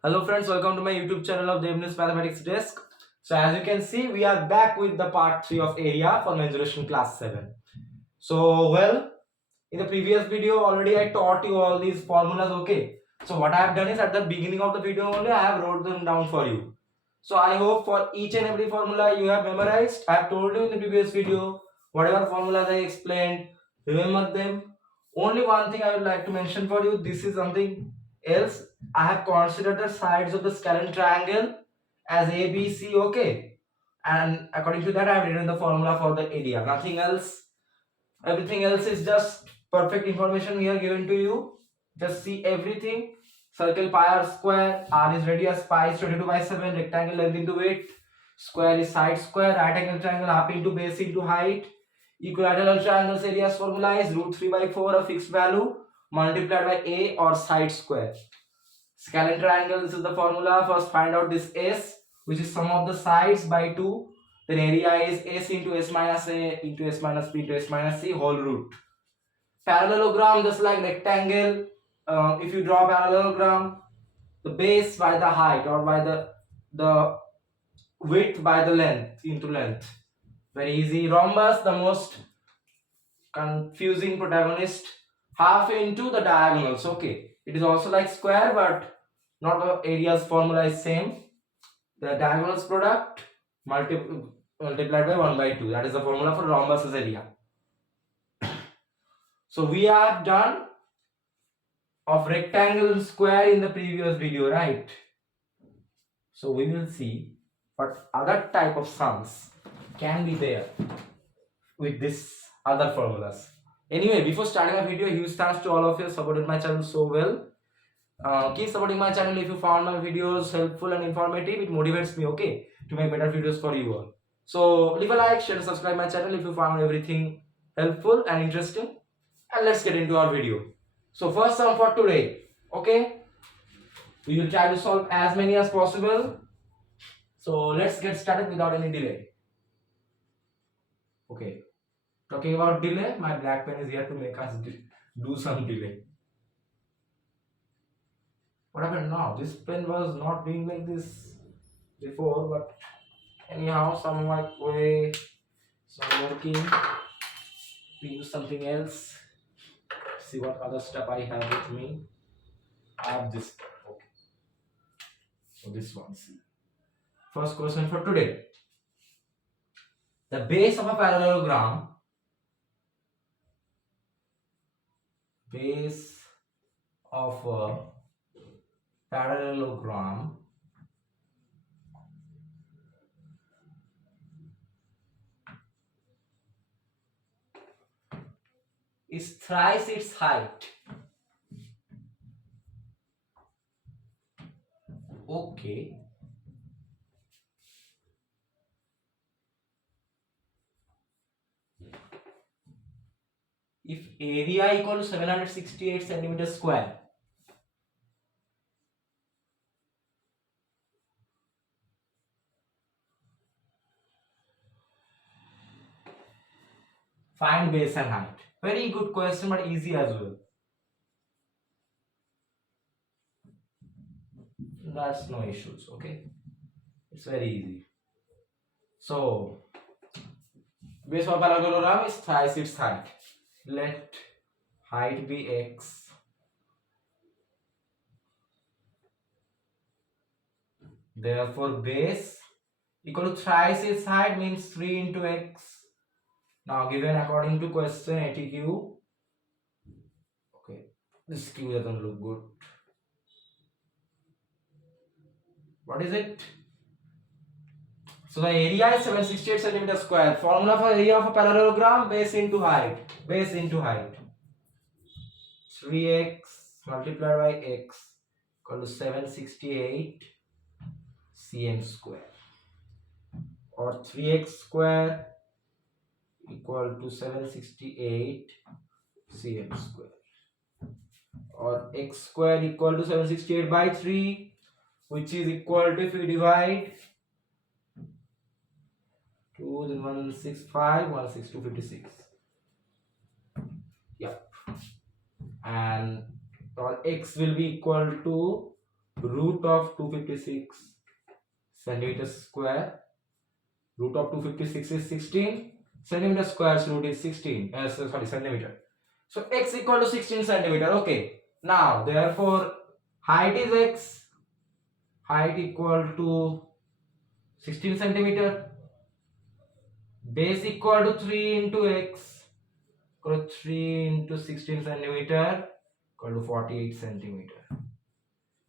Hello friends, welcome to my YouTube channel of Debneel's Mathematics Desk. So as you can see, we are back with the part 3 of area for mensuration class 7. In the previous video already I taught you all these formulas, okay? So what I have done is at the beginning of the video only I have wrote them down for you. So I hope for each and every formula you have memorized. I have told you in the previous video, whatever formulas I explained, remember them. Only one thing I would like to mention for you, this is something else. I have considered the sides of the scalene triangle as ABC, okay? And according to that I have written the formula for the area, nothing else. Everything else is just perfect information here given to you. Just see everything. Circle pi r square, r is radius, pi is 22 by 7, rectangle length into width, square is side square, right angle triangle half into base into height. Equilateral triangle's area's formula is root 3 by 4, a fixed value, multiplied by a or side square. Scalene triangle, this is the formula. First find out this s, which is sum of the sides by 2. Then area is s into s minus a into s minus b into s minus c whole root. Parallelogram, just like rectangle, if you draw parallelogram, the base by the height or by the width by the length into length. Very easy. Rhombus, the most confusing protagonist, half into the diagonals. Okay, it is also like square, but not the area's formula is same. The diagonals product multiplied by 1 by 2. That is the formula for rhombus's area. So we have done of rectangle and square in the previous video, right? So we will see what other type of sums can be there with this other formulas. Anyway, before starting the video, huge thanks to all of you supported my channel so well. Keep supporting my channel. If you found my videos helpful and informative, it motivates me, okay, to make better videos for you all. So leave a like, share, subscribe my channel if you found everything helpful and interesting. And let's get into our video. So first sum for today, okay, we will try to solve as many as possible. So let's get started without any delay. Okay, talking about delay, my black pen is here to make us do some delay. What happened now? This pen was not doing like this before, but anyhow, some way, some working. We use something else. See what other stuff I have with me. I have this. Okay, so this one. See. First question for today. The base of a parallelogram, base of a parallelogram is thrice its height. Okay. If area equal to 768 centimeters square, find base and height. Very good question, but easy as well. That's no issues, okay? It's very easy. So, base of parallelogram is thrice its height. Let height be x. Therefore, base equal to thrice its height means 3 into x. Now, given according to question ATQ. Okay, this Q doesn't look good. What is it? So the area is 768 centimeters square. Formula for area of a parallelogram, base into height. Base into height. 3x multiplied by x equal to 768 cm square. Or 3x square equal to 768 cm square. Or x square equal to 768 by 3, which is equal to, if we divide 2, then 165, 16256. Yeah. And x will be equal to root of 256 centimeters square. Root of 256 is 16. Centimeter square's root is 16. Sorry, centimeter. So x equal to 16 centimeter. Okay. Now, therefore, height is x. Height equal to 16 centimeter. Base equal to 3 into x. Equal to 3 into 16 centimeter. Equal to 48 centimeter.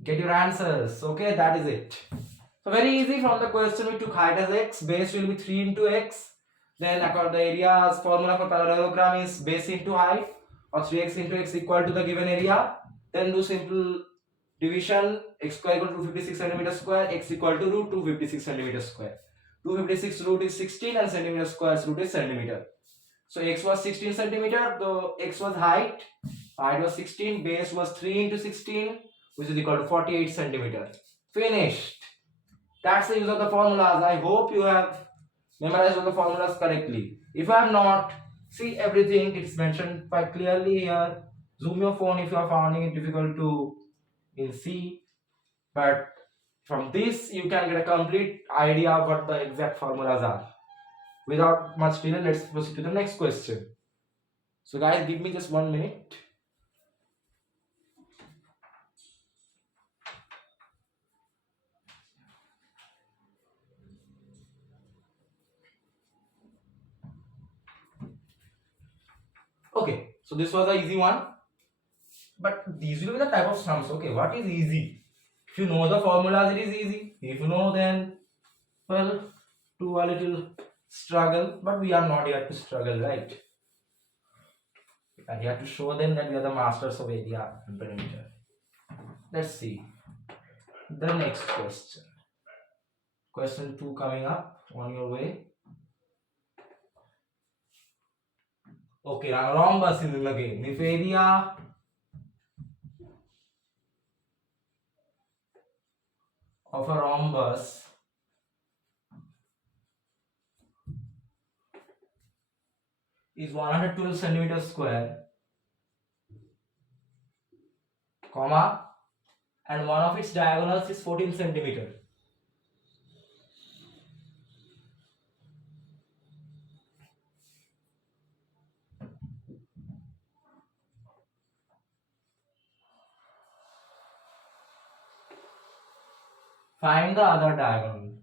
Get your answers. Okay, that is it. So very easy. From the question we took height as x, base will be 3 into x. Then according to the area's formula for parallelogram is base into height, or 3x into x equal to the given area. Then do simple division. X square equal to 256 centimeter square, x equal to root 256 centimeter square. 256 root is 16 and centimeter square's root is centimeter. So x was 16 centimeter, though x was height. Height was 16, base was 3 into 16, which is equal to 48 centimeter. Finished. That's the use of the formulas. I hope you have memorized all the formulas correctly. If you have not, see everything. It's mentioned quite clearly here. Zoom your phone if you are finding it difficult to see. But from this, you can get a complete idea of what the exact formulas are. Without much delay, let's proceed to the next question. So guys, give me just 1 minute. Okay, so this was an easy one. But these will be the type of sums. Okay, what is easy? If you know the formulas, it is easy. If you know, then, well, do a little struggle. But we are not here to struggle, right? We are here to show them that we are the masters of area and perimeter. Let's see the next question. Question 2 coming up on your way. Okay, now rhombus is in the game. If area of a rhombus is 112 centimeters square, comma, and one of its diagonals is 14 centimeter. Find the other diagonal.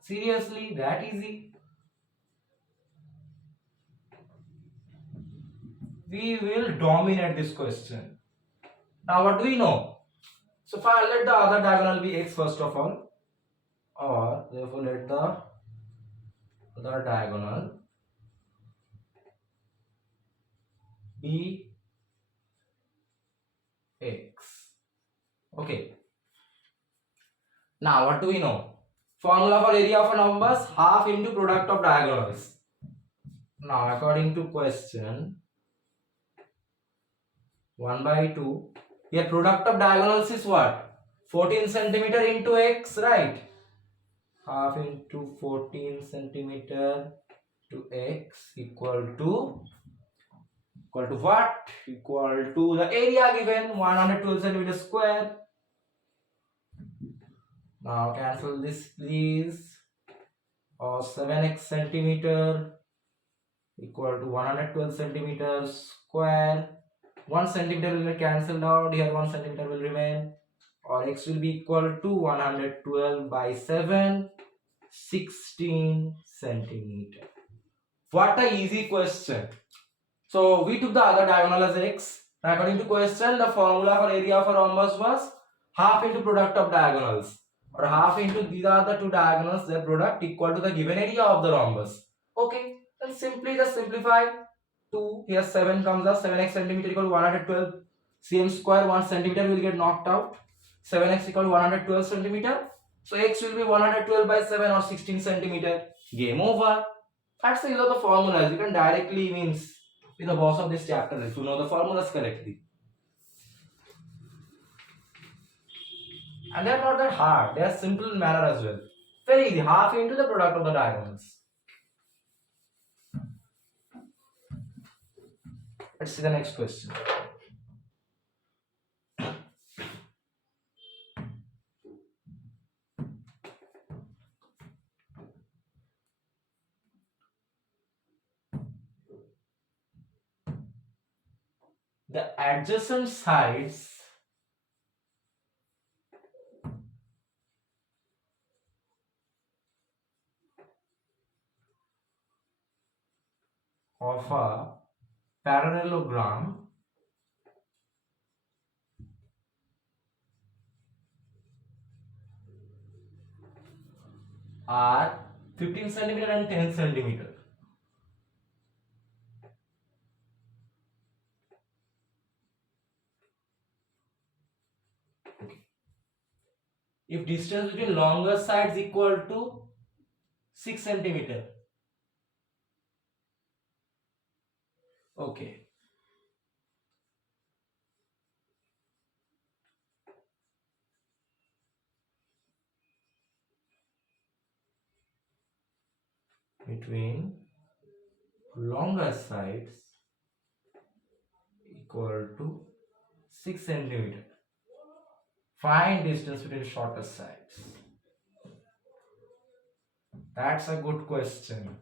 Seriously, that easy? We will dominate this question. Now what do we know? So fine, let the other diagonal be x first of all. Or therefore let the other diagonal be x. Okay. Now what do we know? Formula for area of a rhombus, half into product of diagonals. Now according to question 1/2, here product of diagonals is what? 14 centimeter into x, right? Half into 14 centimeter to x equal to what? Equal to the area given, 112 centimeter square. Now cancel this please. Or 7x centimeter equal to 112 centimeters square. 1 centimeter will get cancelled out. Here 1 centimeter will remain. Or x will be equal to 112 by 7, 16 centimeter. What a easy question. So we took the other diagonal as x. According to question, the formula for area of a rhombus was half into product of diagonals, or half into these are the two diagonals, their product equal to the given area of the rhombus. Okay, then simply just simplify. 2 here 7 comes up, 7x centimeter equal to 112 cm square. 1 centimeter will get knocked out. 7x equal to 112 centimeter. So x will be 112 by 7 or 16 centimeter. Game over. That's the use of the formulas. You can directly be the boss of this chapter if you know the formulas correctly. And they are not that hard. They are simple in manner as well. Very easy. Half into the product of the diagonals. Let's see the next question. the adjacent sides of a parallelogram are 15 centimeter and 10 centimeter. Okay. If distance between longer sides equal to 6 centimeter. Okay. Between longer sides equal to 6 centimeter. Find distance between shorter sides. That's a good question.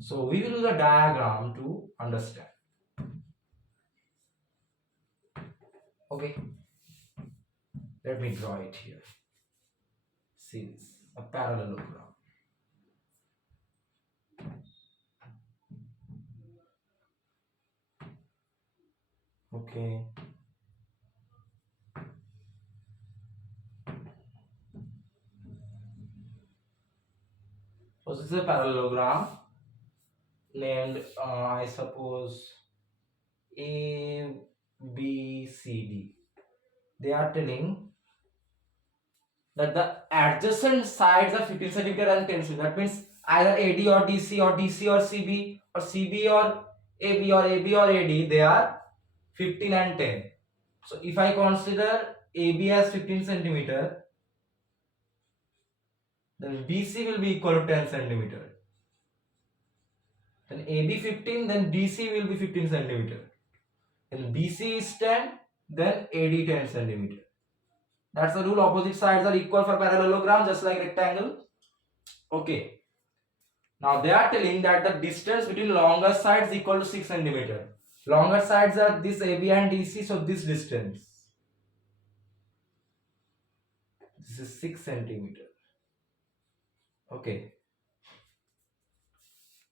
So we will use a diagram to understand. Okay. Let me draw it here. See this, a parallelogram. Okay. So this is a parallelogram named, I suppose, A, B, C, D. They are telling that the adjacent sides are 15 centimeter and 10 centimeter. That means either AD or DC or DC or CB or CB or AB or AB or AD, they are 15 and 10. So if I consider AB as 15 centimeter, then BC will be equal to 10 centimeter. Then AB 15, then DC will be 15 centimeter. Then BC is 10, then AD 10 centimeter. That's the rule. Opposite sides are equal for parallelogram, just like rectangle. Okay. Now they are telling that the distance between longer sides equal to 6 centimeter. Longer sides are this AB and DC, so this distance. This is 6 centimeter. Okay.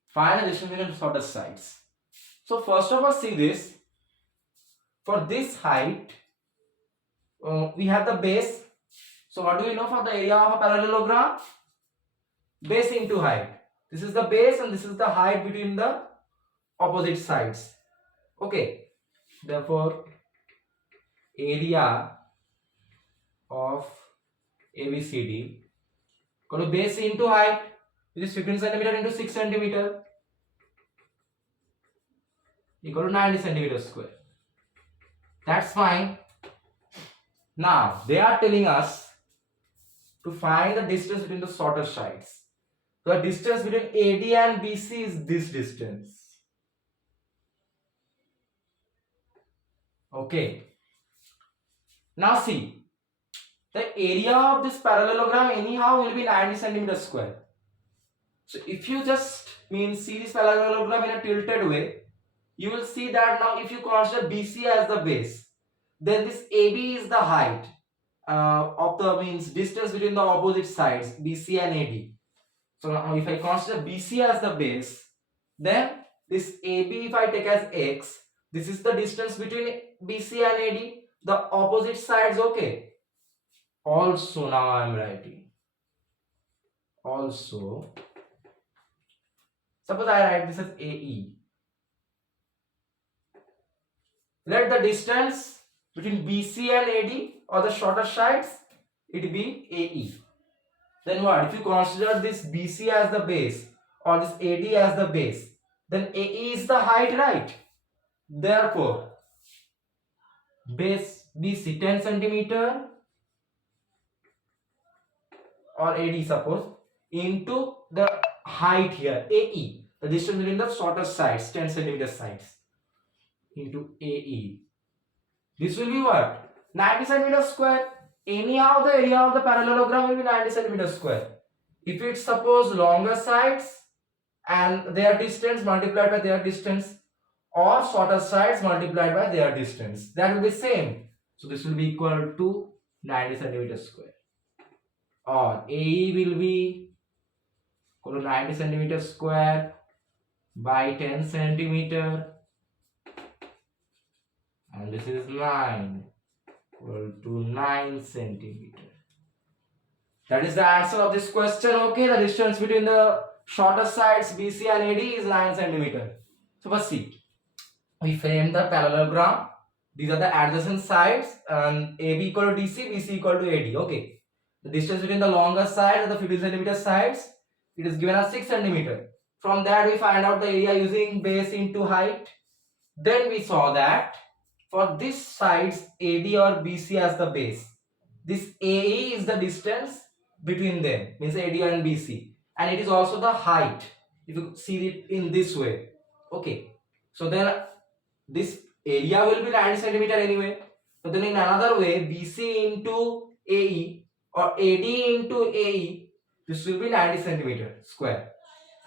Find the distance between shorter sides. So first of all, see this. For this height, we have the base. So what do we know for the area of a parallelogram? Base into height. This is the base and this is the height between the opposite sides. Okay. Therefore, area of ABCD equal to base into height, which is 15 centimeter into 6 centimeter, equal to 90 centimeter square. That's fine. Now they are telling us to find the distance between the shorter sides. So the distance between AD and BC is this distance. Okay. Now see, the area of this parallelogram anyhow will be 90 centimeter square. So if you just see this parallelogram in a tilted way, you will see that now if you consider BC as the base, then this AB is the height of the distance between the opposite sides, BC and AD. So now if I consider BC as the base, then this AB if I take as X, this is the distance between BC and AD, the opposite sides. Okay. Also now I am writing. Also, suppose I write this as AE. Let the distance between BC and AD or the shorter sides, it be AE. Then what? If you consider this BC as the base or this AD as the base, then AE is the height, right? Therefore, base BC 10 centimeter or AD suppose into the height here AE, the distance between the shorter sides, 10 centimeter sides, into AE. This will be what? 90 centimeter square. Anyhow, the area of the parallelogram will be 90 centimeter square. If it's suppose longer sides and their distance multiplied by their distance, or shorter sides multiplied by their distance. That will be same. So this will be equal to 90 centimeters square. Or AE will be equal to 90 centimeters square by 10 centimeter, and this is 9 equal to 9 centimeter. That is the answer of this question. Okay, the distance between the shortest sides BC and AD is 9 centimeter. So first see, we frame the parallelogram. These are the adjacent sides, and AB equal to DC, BC equal to AD. Okay, the distance between the longest side and the 15 centimeter sides, it is given as 6 centimeter. From that we find out the area using base into height. Then we saw that for this sides AD or BC as the base, this AE is the distance between them, means AD and BC, and it is also the height if you see it in this way. Okay, so then this area will be 90 centimeter anyway. So then in another way, BC into AE or AD into AE, this will be 90 centimeter square.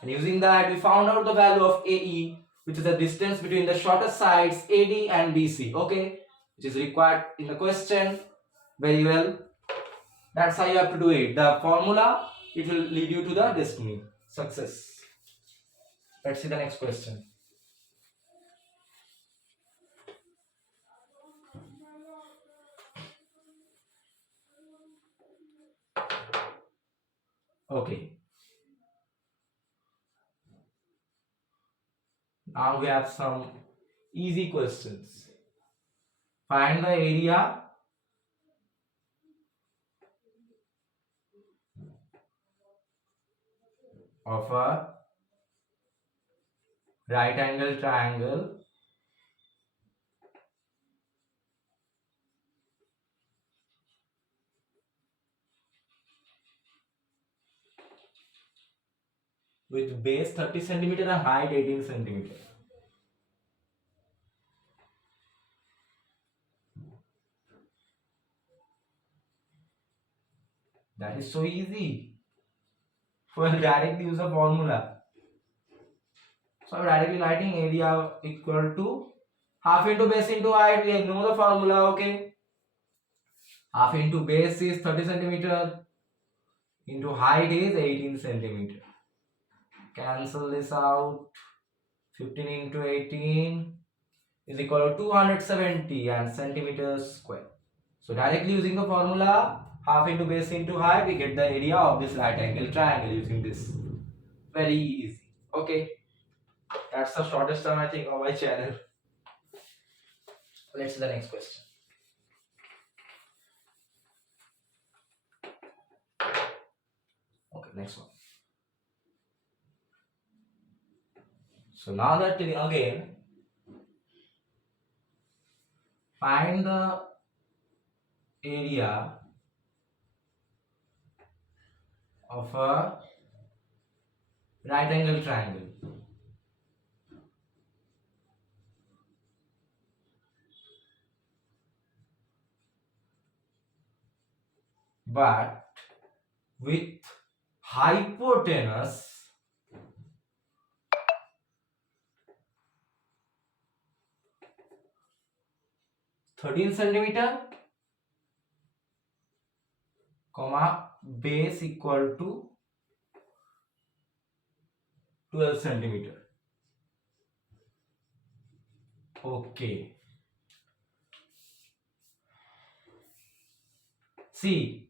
And using that, we found out the value of AE, which is the distance between the shortest sides AD and BC. Okay, which is required in the question. Very well. That's how you have to do it. The formula, it will lead you to the destiny. Success. Let's see the next question. Okay. Now we have some easy questions. Find the area of a right angle triangle with base 30 centimeter and height 18 centimeter. That is so easy. We'll directly use a formula. So I'm directly writing area equal to half into base into height. We know the formula, okay? Half into base is 30 centimeter into height is 18 centimeter. Cancel this out. 15 into 18 is equal to 270 and centimeters square. So directly using the formula half into base into height, we get the area of this right angle triangle using this. Very easy. Okay, that's the shortest term I think on my channel. Let's see the next question. Okay, next one. So now that again, find the area of a right angle triangle. But with hypotenuse 13 centimeter, comma base equal to 12 centimeter. Okay. See,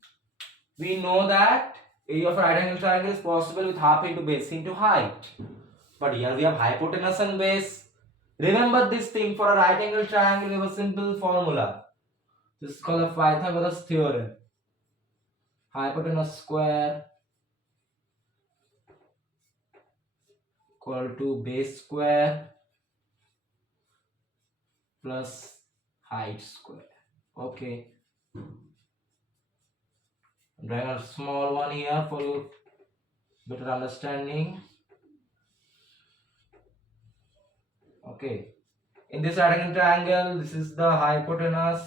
we know that area of a right angle triangle is possible with half into base into height. But here we have hypotenuse and base. Remember this thing, for a right angle triangle we have a simple formula. This is called the Pythagoras theorem. Hypotenuse square equal to base square plus height square. Okay. I'm drawing a small one here for your better understanding. Okay. In this right angle triangle, this is the hypotenuse.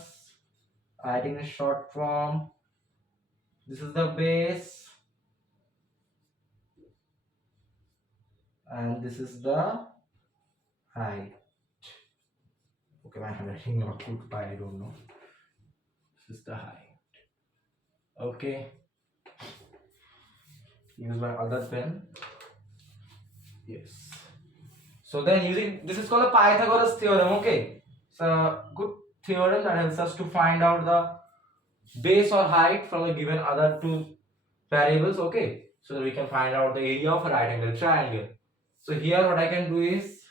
I think in short form. This is the base. and this is the height. Okay, my handwriting not good, I don't know. This is the height. Okay, use my other pen. Yes. So then using this is called the Pythagoras theorem. Okay, it's a good theorem that helps us to find out the base or height from the given other two variables. Okay, so that we can find out the area of a right angle triangle. So here what I can do is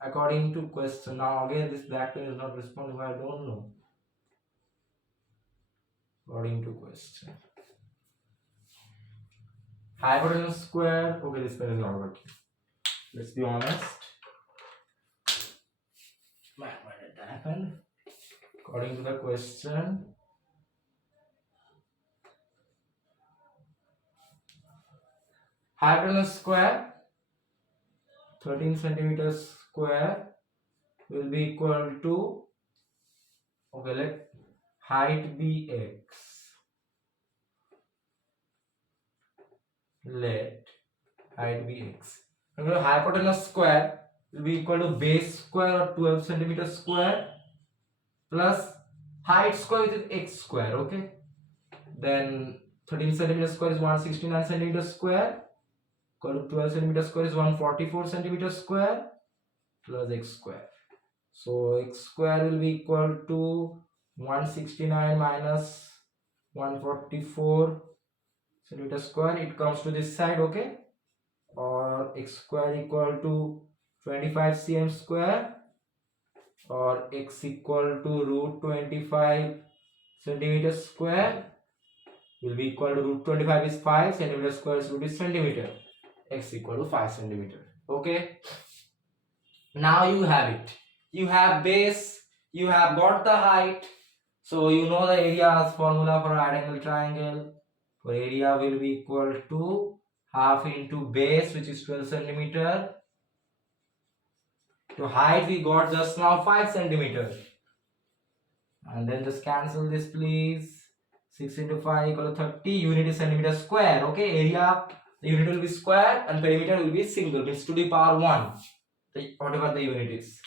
according to question. Now again this black pen is not responding. I don't know. According to question. Hypotenuse square. Okay, this pen is not working. Let's be honest. Man, why did that happen? According to the question, hypotenuse square 13 centimeters square will be equal to, okay, let height be x. Let height be x. Hypotenuse square will be equal to base square or 12 centimeters square plus height square, which is x square. Okay, then 13 centimeters square is 169 centimeters square, equal to 12 centimeters square is 144 centimeters square plus x square. So x square will be equal to 169 minus 144 centimeters square. It comes to this side. Okay, or x square equal to 25 cm square, or x equal to root 25 centimeters square will be equal to root 25 is 5 centimeter square is root is centimeter, x equal to 5 centimeter. Okay, now you have it. You have base, you have got the height, so you know the area's formula for right angle triangle. For area will be equal to half into base, which is 12 centimeter, to height we got just now 5 centimeter, and then just cancel this please. 6 into 5 equal to 30. Unit is centimeter square. Okay, area, the unit will be square and perimeter will be single, means to the power 1, whatever the unit is.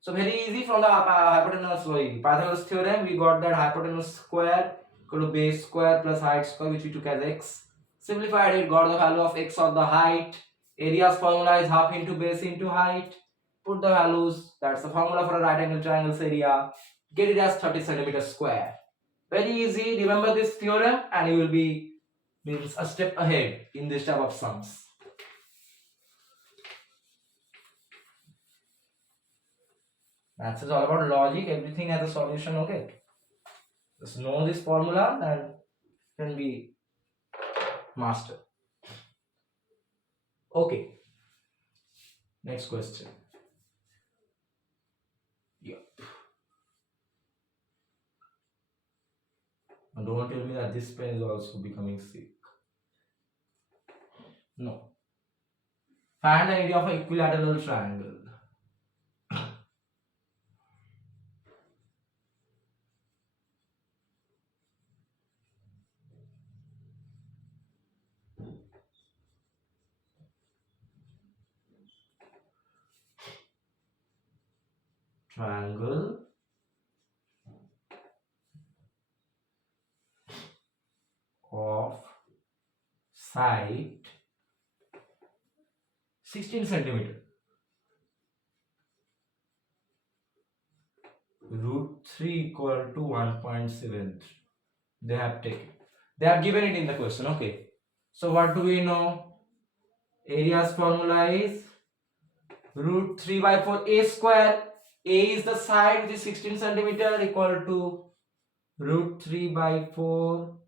So very easy, from the hypotenuse, Pythagoras theorem, we got that hypotenuse square equal to base square plus height square, which we took as x. Simplified it, got the value of x or the height. Area's formula is half into base into height. Put the values, that's the formula for a right angle triangle's area. Get it as 30 centimeters square. Very easy, remember this theorem and you will be means a step ahead in this type of sums. Maths is all about logic, everything has a solution. Okay, just know this formula and can be master. Okay, next question. Yeah. And don't tell me that this pen is also becoming sick. No. Find the area of an equilateral triangle. Triangle of side 16 centimeter, root 3 equal to 1.7. They have taken. They have given it in the question. Okay. So what do we know? Area's formula is root 3 by 4 a square. A is the side, which is 16 centimeter, equal to root 3 by 4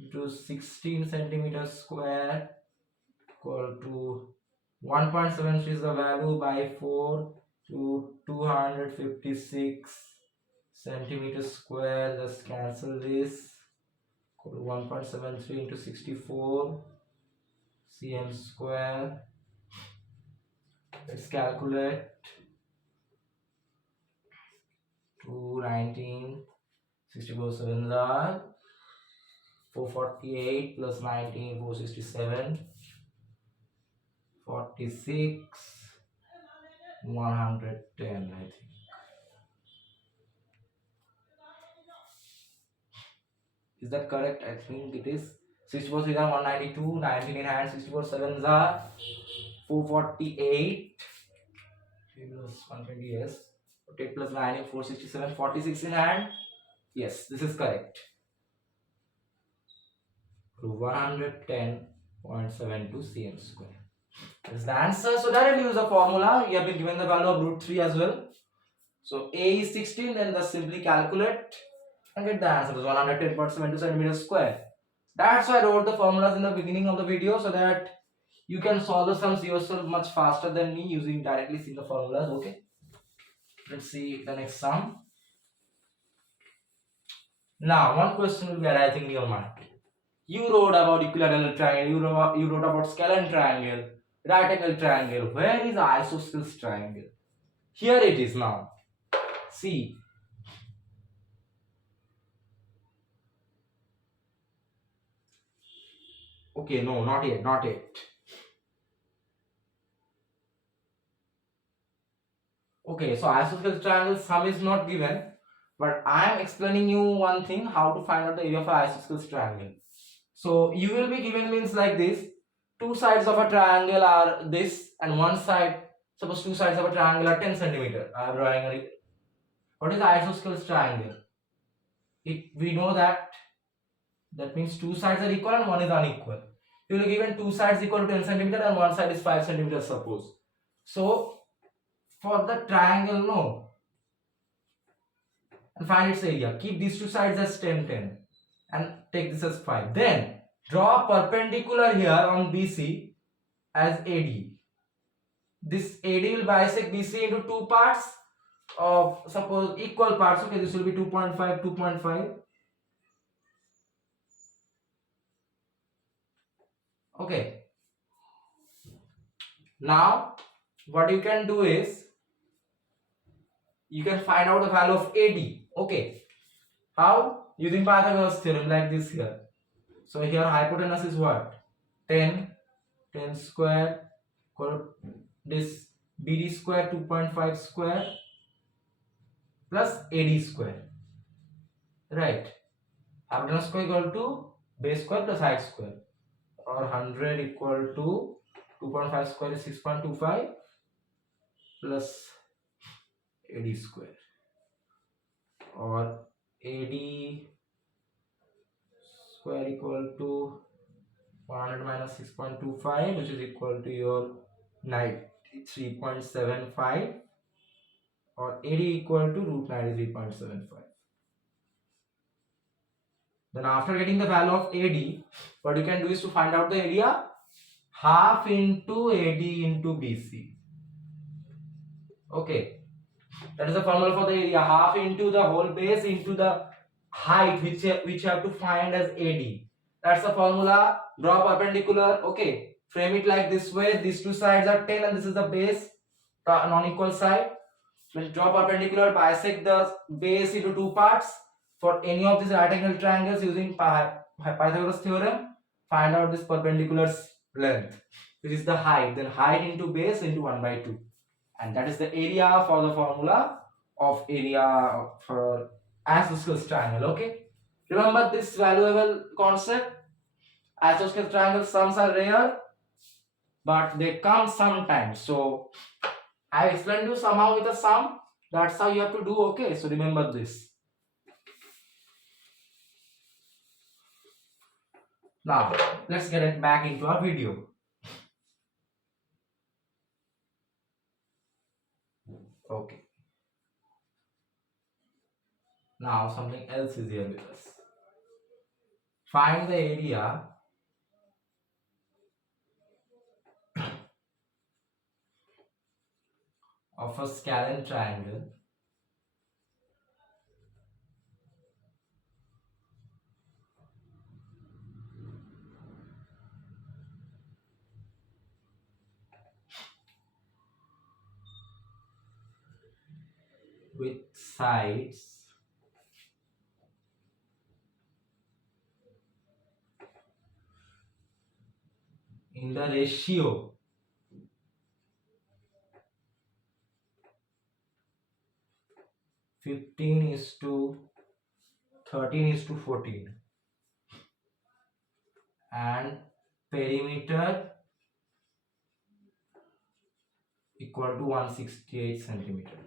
into 16 centimeters square, equal to 1.73 is the value by 4 to 256 centimeters square. Just cancel this. Equal to 1.73 into 64 cm square. Let's calculate. 219, 64 sevens are 448 plus 19, 467, 40 46, 110, I think. Is that correct? I think it is. 64 3 are 192, 19 in hand, 64 7s are 448. 3 plus 120, yes. 48 plus 9 is 467, 46 in hand. Yes, this is correct. 110.72 cm square. That is the answer. So directly use the formula. You have been given the value of root 3 as well. So A is 16, then just simply calculate and get the answer. It's 110.72 centimeters square. That's why I wrote the formulas in the beginning of the video so that you can solve the sums yourself much faster than me using directly seeing the formulas. Okay. Let's see the next sum. Now, one question will be arising in your mind. You wrote about equilateral triangle, you wrote about scalene triangle, right angle triangle. Where is isosceles triangle? Here it is now. See. Okay, no, not yet, not yet. Okay, so isosceles triangle sum is not given, but I am explaining you one thing, how to find out the area of an isosceles triangle. So you will be given means like this. Two sides of a triangle are this, and one side, suppose two sides of a triangle are 10 centimeter. I am drawing a. What is isosceles triangle? We know that means two sides are equal and one is unequal. You will be given two sides equal to 10 centimeter and one side is 5 centimeter suppose. So for the triangle, no, and find its area. Keep these two sides as 10 10 and take this as 5. Then draw perpendicular here on BC as AD. This AD will bisect BC into two parts of suppose equal parts. Okay, this will be 2.5, 2.5. Okay. Now what you can do is you can find out the value of AD. Okay. How? Using Pythagoras theorem like this here. So here hypotenuse is what? 10. 10 square equal this BD square 2.5 square plus AD square. Right. Hypotenuse square equal to base square plus height square. Or 100 equal to 2.5 square is 6.25 plus AD square. Or AD square equal to 100 minus 6.25, which is equal to your 93.75, or AD equal to root 93.75. Then after getting the value of AD, what you can do is to find out the area, half into AD into BC. Okay, that is the formula for the area, half into the whole base into the height which you have to find as AD. That's the formula. Draw perpendicular. Okay, frame it like this way. These two sides are 10 and this is the base, non-equal side. When draw perpendicular, bisect the base into two parts. For any of these right angle triangles using Pythagoras theorem, find out this perpendicular length, which is the height. Then height into base into 1 by 2. And that is the area for the formula of area for isosceles triangle. Okay. Remember this valuable concept. Isosceles triangle sums are rare, but they come sometimes. So I explained you somehow with a sum. That's how you have to do. Okay, so remember this. Now let's get it back into our video. Okay. Now something else is here with us. Find the area of a scalene triangle with sides in the ratio 15 is to 13 is to 14, and perimeter equal to 168 centimeter.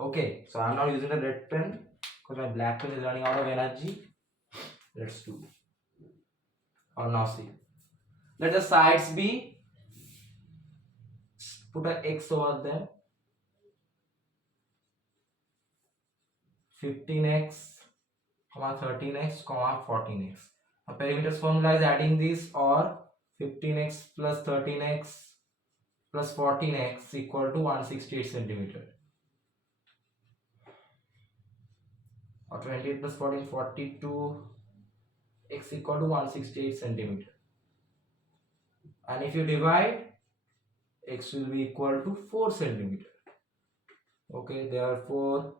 Okay, so I'm not using the red pen because my black pen is running out of energy. Let's do. Or now see. Let the sides be, put an X over them. 15x, 13x, 14x. A perimeter's formula is adding this, or 15x plus 13x plus 14x equal to 168 centimeter. Or 28 plus 14, 42, x equal to 168 centimeter. And if you divide, x will be equal to 4 centimeter. Okay, therefore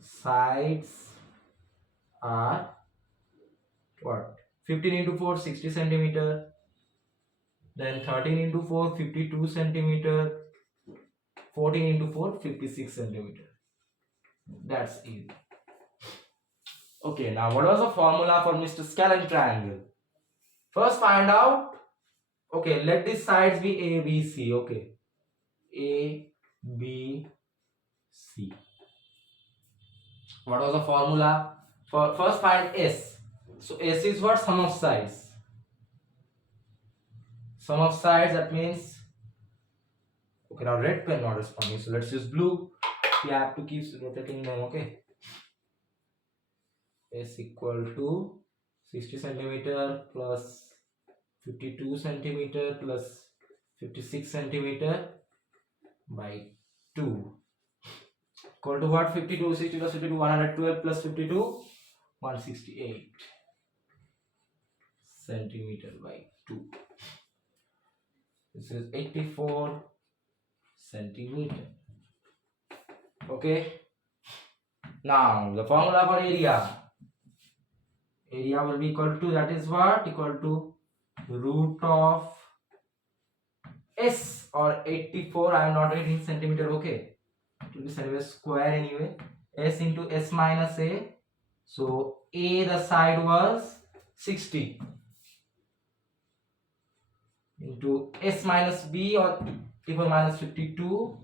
sides are what? 15 into 4, 60 centimeter. Then 13 into 4, 52 centimeter. 14 into 4, 56 centimeter. That's easy. Okay, now what was the formula for Mr. Scalene triangle? First find out. Okay, let these sides be A, B, C. Okay, A, B, C. What was the formula? For first find S. So S is what? Sum of sides. Sum of sides, that means. Okay, now red pen not responding, so let's use blue. We have to keep rotating them. Okay. S equal to 60 centimeter plus 52 centimeter plus 56 centimeter by 2 equal to what? 52, 60 plus 52, 112 plus 52, 168 centimeter by 2. This is 84 centimeter. Okay. Now the formula for area. Area will be equal to, that is what? Equal to root of S, or 84. I am not writing centimeter. Okay. It will be centimeter square anyway. S into S minus A. So A, the side was 60, into S minus B, or 84 minus 52,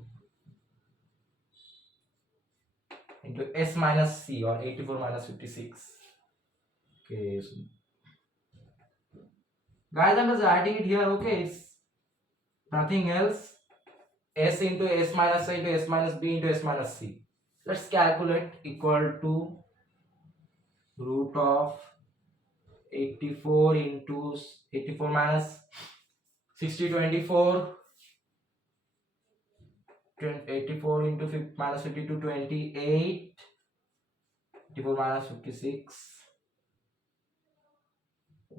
into S minus C, or 84 minus 56. Okay, so guys, I'm just writing it here. Okay, it's nothing else. S into S minus A into S minus B into S minus C. Let's calculate. Equal to root of 84 into 84 minus 60, 24, 84 into 50 minus 52, 28, 84 minus 56.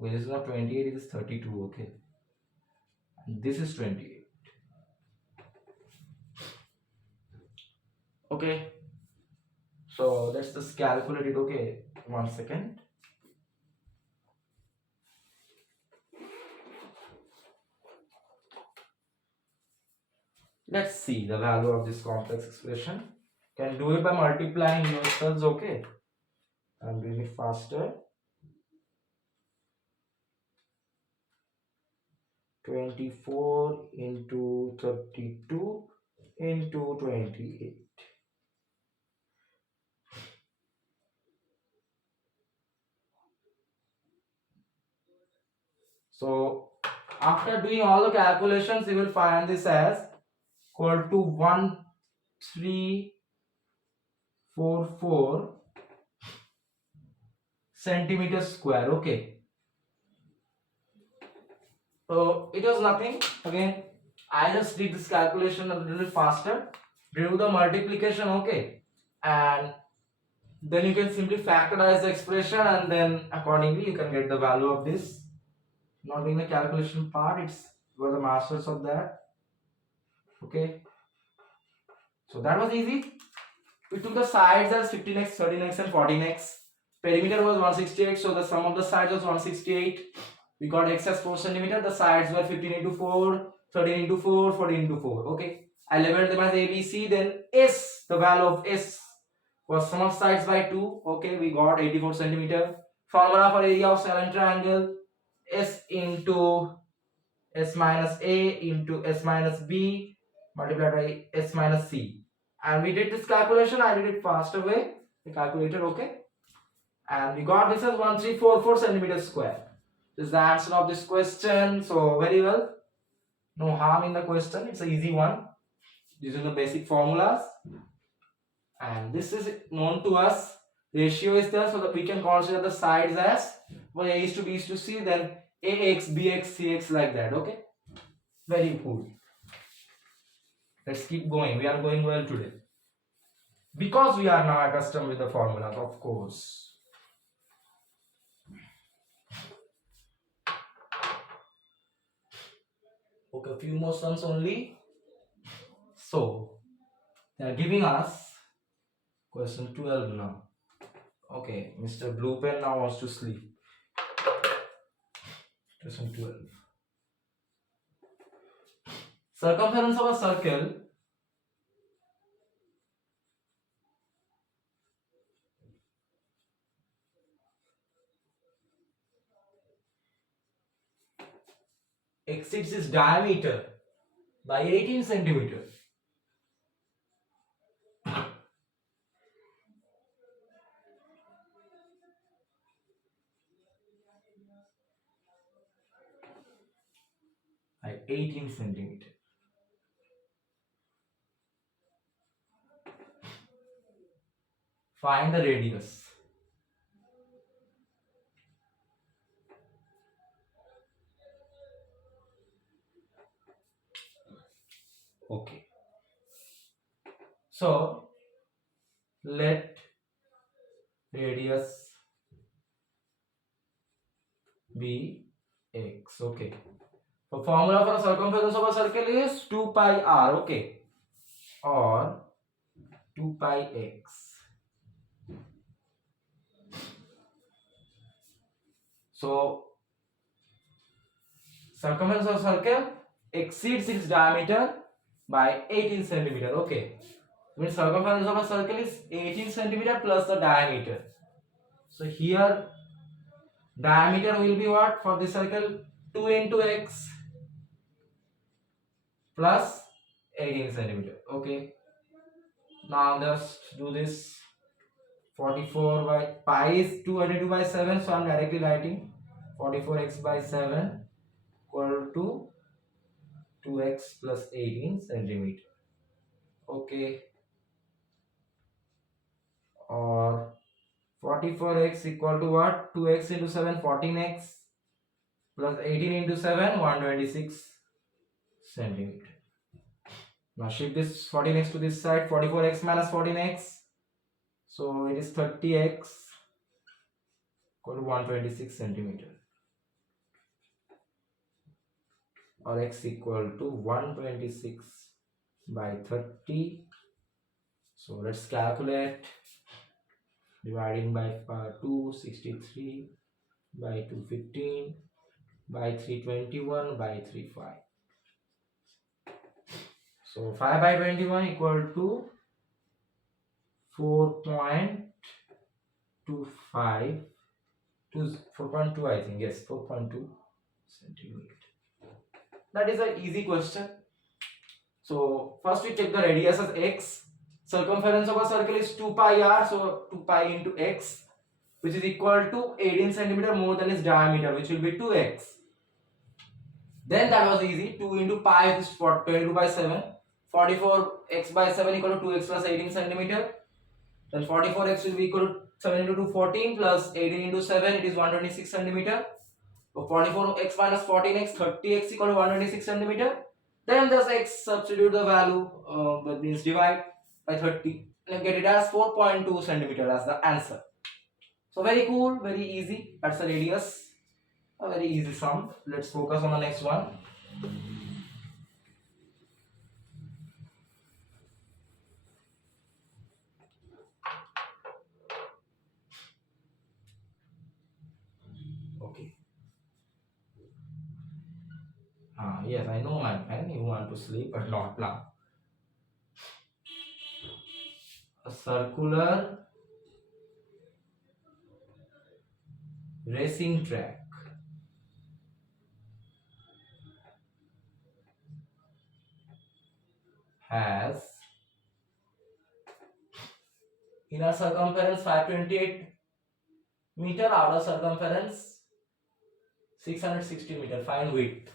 Well, this is not 28, it is 32. Okay, and this is 28. Okay, so let's just calculate it. Okay, 1 second. Let's see the value of this complex expression. Can do it by multiplying yourselves. Okay, I'm doing it faster. 24 into 32 into 28. So after doing all the calculations, you will find this as equal to 1344 centimeters square. Okay. So it was nothing. Again, I just did this calculation a little faster. Do the multiplication. Okay. And then you can simply factorize the expression, and then accordingly you can get the value of this. Not doing the calculation part, it's you are the masters of that. Okay, so that was easy. We took the sides as 15x, 13x and 14x. Perimeter was 168, so the sum of the sides was 168. We got x as 4 centimeter. The sides were 15 into 4, 13 into 4, 14 into 4. Okay, I labeled them as ABC. Then S, the value of S was sum of sides by 2. Okay, we got 84 centimeter. Formula for area of 7 triangle, S into S minus A into S minus B multiplied by S minus C. And we did this calculation. I did it faster way. The calculator, okay. And we got this as 1344 centimeters square. This is the answer of this question. So very well. No harm in the question. It's an easy one. Using the basic formulas. And this is known to us. Ratio is there so that we can consider the sides as A is to B is to C, then AX, BX, CX like that. Okay. Very good. Let's keep going. We are going well today. Because we are now accustomed with the formulas, of course. Okay, a few more sums only. So, they are giving us question 12 now. Okay, Mr. Blue Pen now wants to sleep. Question 12. Circumference of a circle exceeds its diameter by 18 centimeters. By 18 centimeters. Find the radius. Okay. So, let radius be x. Okay. The formula for a circumference of a circle is 2 pi r. Okay. Or 2 pi x. So, circumference of a circle exceeds its diameter by 18 centimeter. Okay. Means circumference of a circle is 18 centimeter plus the diameter. So here diameter will be what for this circle? 2 into x plus 18 centimeter. Okay. Now just do this. 44 by pi is 222 by 7. So I'm directly writing 44x by 7 equal to 2x plus 18 centimeter. Okay. Or 44x equal to what? 2x into 7, 14x plus 18 into 7, 126 centimeter. Now shift this 14x to this side, 44x minus 14x. So it is 30x equal to 126 centimeter. Or x equal to 126 by 30. So let's calculate. Dividing by 263 by 215 by 321 by 35. So 5 by 21 equal to 4.25 to 4.2, I think. Yes, 4.2 centimeter. That is an easy question. So first we take the radius as x. Circumference of a circle is 2 pi r. So 2 pi into x, which is equal to 18 centimeter more than its diameter, which will be 2x. Then that was easy. 2 into pi is 22 by 7. 44x by 7 equal to 2x plus 18 centimeter. Then 44x will be equal to 7 into 2, 14 plus 18 into 7, it is 126 centimeter. So 44x minus 14x, 30x equal to 126 centimeter. Then just x substitute the value, that means divide by 30 and get it as 4.2 centimeter as the answer. So very cool, very easy. That's the radius. A very easy sum. Let's focus on the next one. Okay. Yes, I know, my friend. You want to sleep, but not now. a circular racing track has inner circumference 528 meter, outer circumference 660 meter. Find width.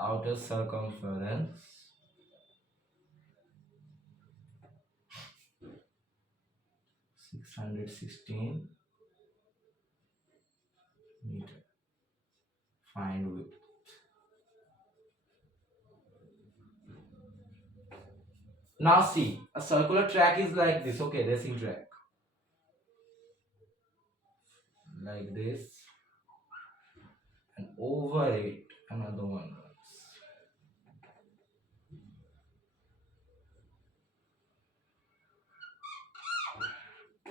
Outer circumference 616 meter. Find width. Now see, a circular track is like this, okay, racing track. Like this. And over it, another one runs.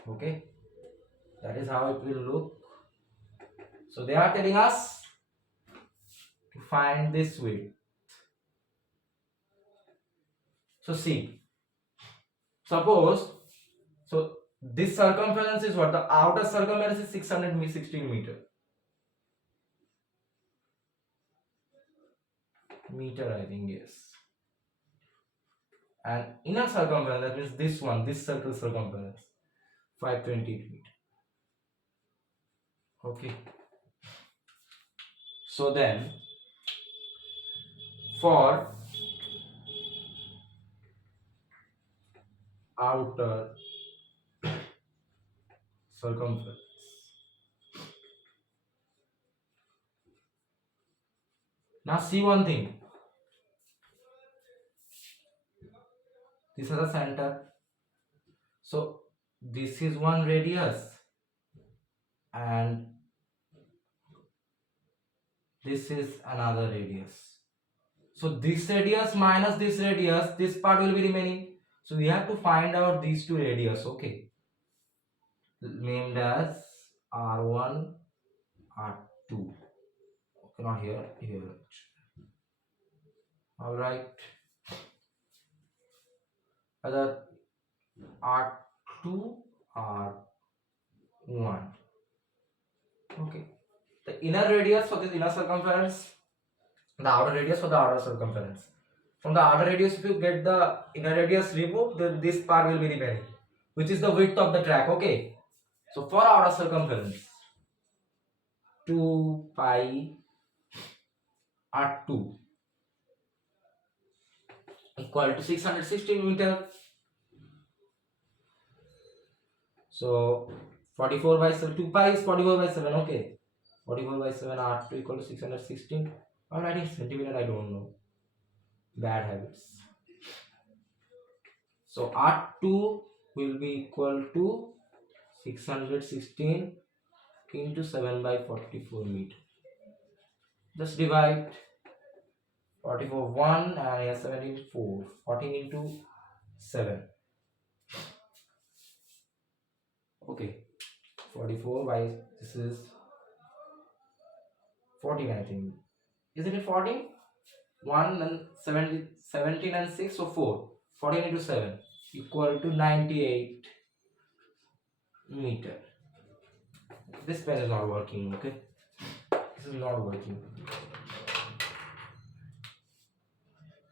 Okay, that is how it will look. So they are telling us to find this width. So see, suppose, so this circumference is what? The outer circumference is 616 meter. Meter, I think, yes. And inner circumference, that means this one, this circle circumference, 528 meter. Okay. So then, for outer circumference, now see one thing. This is the center. So this is one radius and this is another radius. So this radius minus this radius, this part will be remaining. So we have to find out these two radius, okay, named as R1, R2. Okay, not here, here. All right. Other R2, R1. Okay. The inner radius for this inner circumference, the outer radius for the outer circumference. From the outer radius, if you get the inner radius removed, then this part will be remaining, which is the width of the track. Okay. So for outer circumference, 2 pi R2 equal to 616 meter. So 44 by 7, 2 pi is 44 by 7, okay. 44 by 7 R2 equal to 616. I'm writing centimeter, I don't know. Bad habits. So R2 will be equal to 616 into 7 by 44 meter. Just divide 44 1 and here 17 4. 14 into 7. Okay. 44 by this is 14, I think. Isn't it 14? 1 and 17 and 6, so 4. 14 into 7 equal to 98 meter. This pen is not working, okay? This is not working.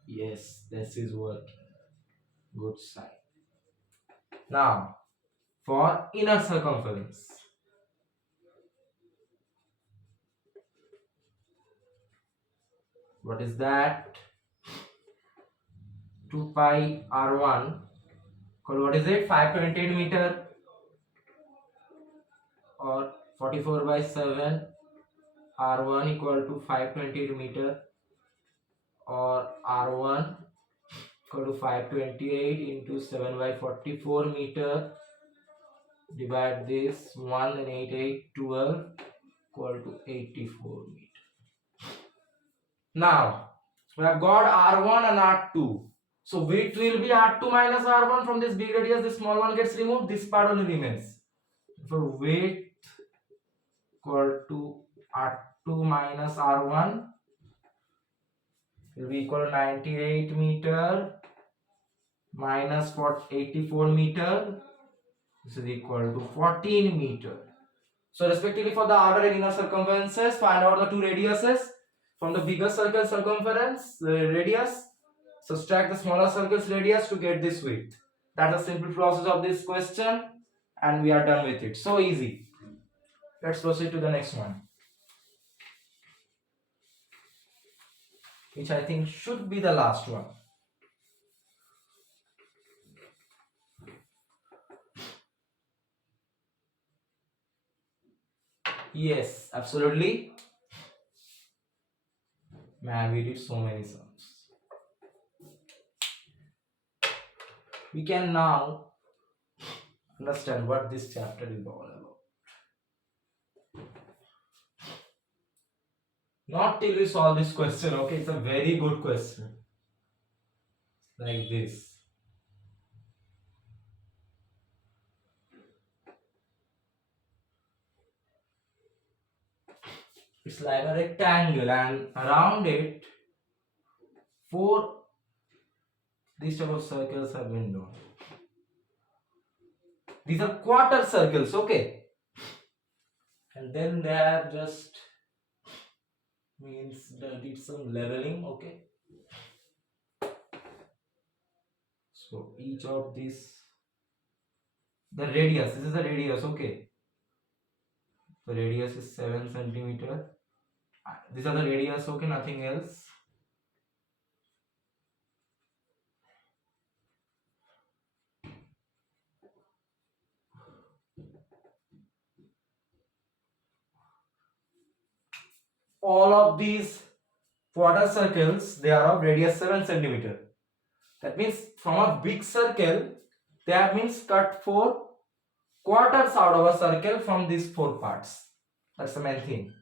Yes, this is working. Good sign. Now, for inner circumference. What is that? 2 pi R1. What is it? 528 meter or 44 by 7 R1 equal to 528 meter or R1 equal to 528 into 7 by 44 meter. Divide this 1 and 8, 8, 12 equal to 84 meter. Now we have got R1 and R2. So width will be R2 minus R1. From this big radius, this small one gets removed. This part only remains. For width equal to R2 minus R1 will be equal to 98 meter minus 84 meter. This is equal to 14 meter. So respectively for the outer and inner circumferences, find out the two radiuses from the bigger circle circumference radius. Subtract the smaller circle's radius to get this width. That's the simple process of this question, and we are done with it. So easy. Let's proceed to the next one, which I think should be the last one. Yes, absolutely. Man, we did so many sums. We can now understand what this chapter is all about. Not till we solve this question, okay? It's a very good question. Like this. It's like a rectangle, and around it, four these type of circles have been drawn. These are quarter circles, okay? And then they have just means that it's some leveling, okay? So each of these, the radius, this is the radius, okay? The radius is 7 centimeter. These are the radius, okay? Nothing else. All of these quarter circles, they are of radius 7 centimeter. That means from a big circle, that means cut 4 quarters out of a circle from these 4 parts. That's the main thing.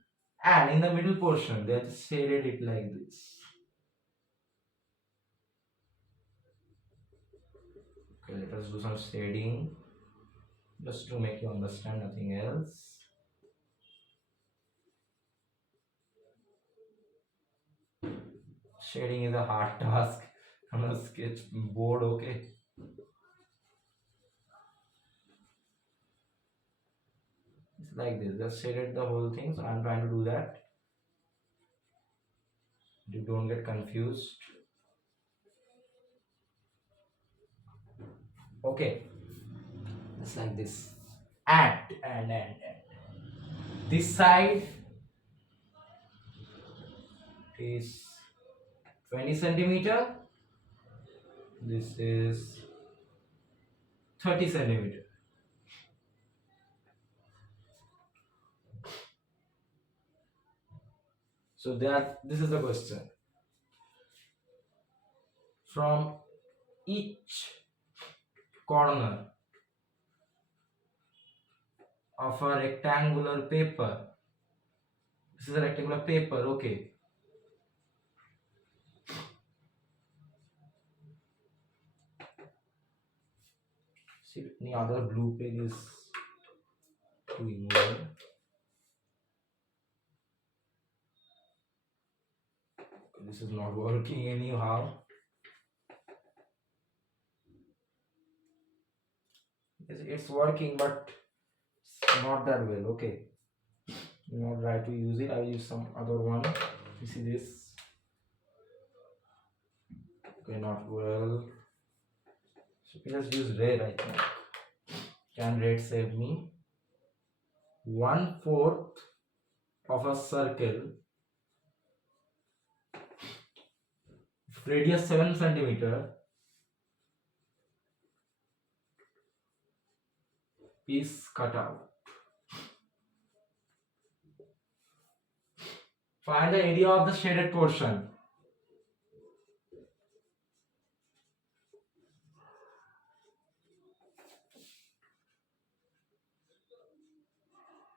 And in the middle portion, they just shaded it like this. Okay, let us do some shading just to make you understand, nothing else. Shading is a hard task on a sketch board, okay? It's like this, just shaded the whole thing, so I'm trying to do that. You don't get confused. Okay, just like this. And this side is 20 centimeter. This is 30 centimeter. So this is the question. From each corner of a rectangular paper, this is a rectangular paper, okay? See, any other blue page is doing well. This is not working anyhow. It's working, but it's not that well, okay? Do not try to use it. I will use some other one. You see this? Okay, not well. So let's use red, I think. Can red save me? 1/4 of a circle, radius 7 centimeter, is cut out. Find the area of the shaded portion.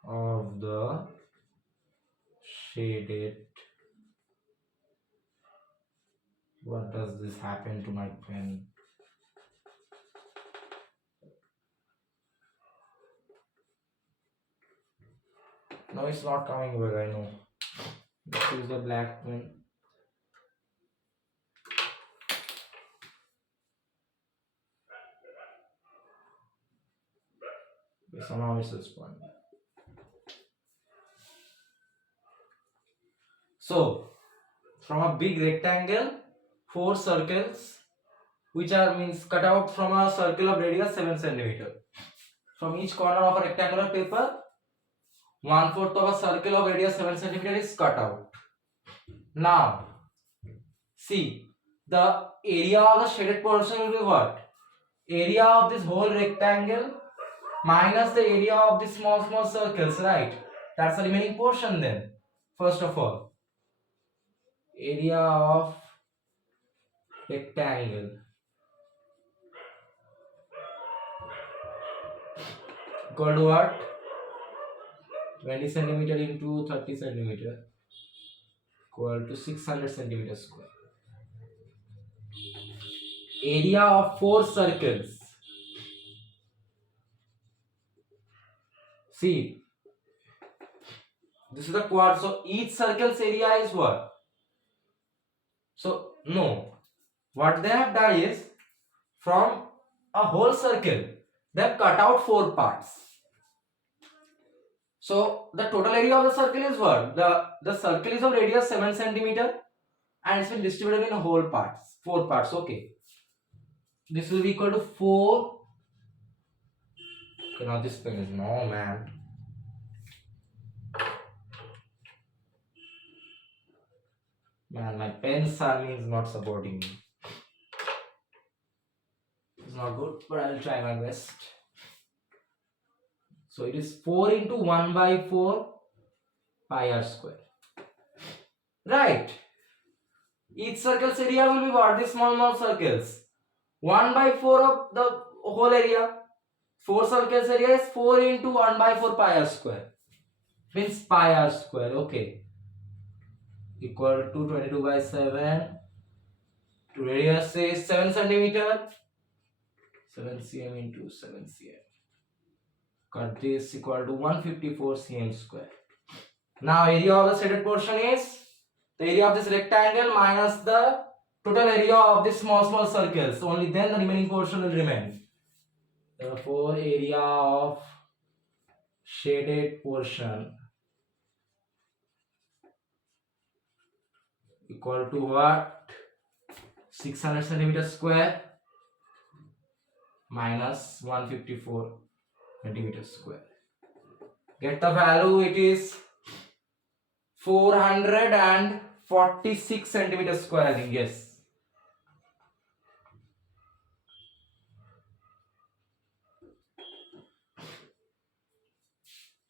Of the shaded What does this happen to my pen? No, it's not coming well, I know. This is the black pen. Somehow it's responding. So, from a big rectangle, 4 circles, which are means cut out from a circle of radius 7 centimeter. From each corner of a rectangular paper, 1/4 of a circle of radius 7 centimeter is cut out. Now, see, the area of the shaded portion will be what? Area of this whole rectangle minus the area of the small circles, right? That's the remaining portion then. First of all, area of rectangle equal to what? 20 centimeter into 30 centimeter equal to 600 centimeter square. Area of 4 circles. See, this is the quad. So each circle's area is what? So no, what they have done is from a whole circle they have cut out 4 parts. So the total area of the circle is what? The circle is of radius 7 centimeter and it's been distributed in whole parts, 4 parts. Okay, this will be equal to 4. Okay, now this pen is no man. Man, my pens are means not supporting me. It's not good, but I'll try my best. So it is 4 into 1 by 4 pi r square. Right. Each circle's area will be what? These small circles. 1 by 4 of the whole area. 4 circles area is 4 into 1 by 4 pi r square. Means pi r square. Okay. Equal to 22 by 7. To radius is 7 centimeter. 7 cm into 7 cm. Cut this equal to 154 cm square. Now area of the shaded portion is the area of this rectangle minus the total area of this small circles. Only then the remaining portion will remain. Therefore, area of shaded portion equal to what? 600 centimeter square minus 154 centimeter square. Get the value, it is 446 centimeters square, I think. Yes.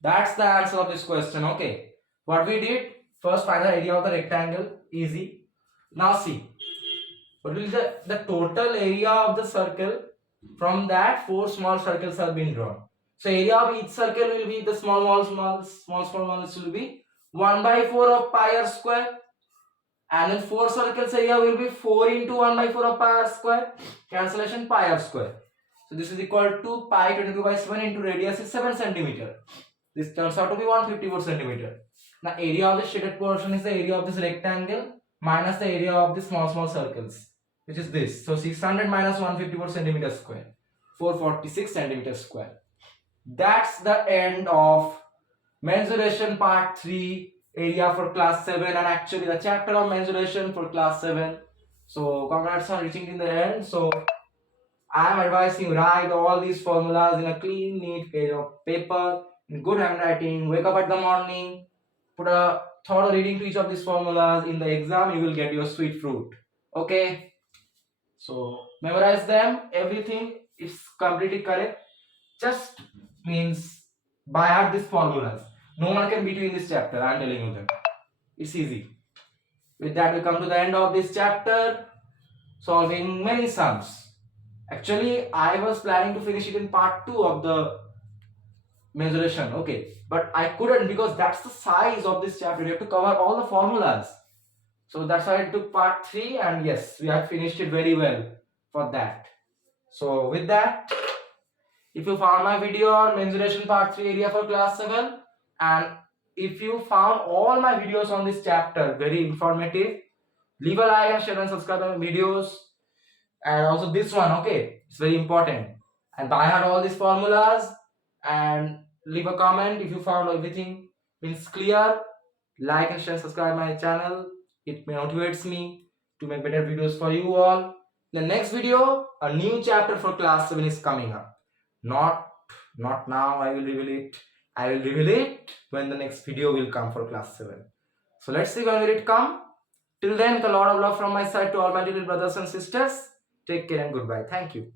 That's the answer of this question. Okay. What we did, first find the area of the rectangle. Easy. Now see, what will be the total area of the circle? From that, 4 small circles have been drawn. So area of each circle will be the small ones will be 1 by 4 of pi r square, and then 4 circles area will be 4 into 1 by 4 of pi r square, cancellation pi r square. So this is equal to pi 22 by 7 into radius is 7 centimeter. This turns out to be 154 centimeter. Now area of the shaded portion is the area of this rectangle minus the area of the small circles, which is this. So 600 minus 154 centimeter square, 446 centimeter square. That's the end of mensuration part 3, area for class 7, and actually the chapter of mensuration for class 7. So congrats on reaching in the end. So I am advising you write all these formulas in a clean, neat page of paper in good handwriting. Wake up at the morning, put a thorough reading to each of these formulas. In the exam, you will get your sweet fruit. Okay. So memorize them. Everything is completely correct. Just means by heart these formulas. No one can beat you in this chapter. I am telling you them. It's easy. With that, we come to the end of this chapter, solving many sums. Actually, I was planning to finish it in part 2 of the mensuration. Okay, but I couldn't because that's the size of this chapter. You have to cover all the formulas. So that's why I took part 3, and yes, we have finished it very well for that. So with that, if you found my video on mensuration part 3 area for class 7, and if you found all my videos on this chapter very informative, leave a like and share and subscribe my videos. And also this one, okay, it's very important. And by heart all these formulas, and leave a comment if you found everything means clear. Like and share, subscribe my channel. It motivates me to make better videos for you all. The next video, a new chapter for class 7 is coming up. Not now, I will reveal it. I will reveal it when the next video will come for class 7. So let's see when will it come. Till then, with a lot of love from my side to all my little brothers and sisters. Take care and goodbye. Thank you.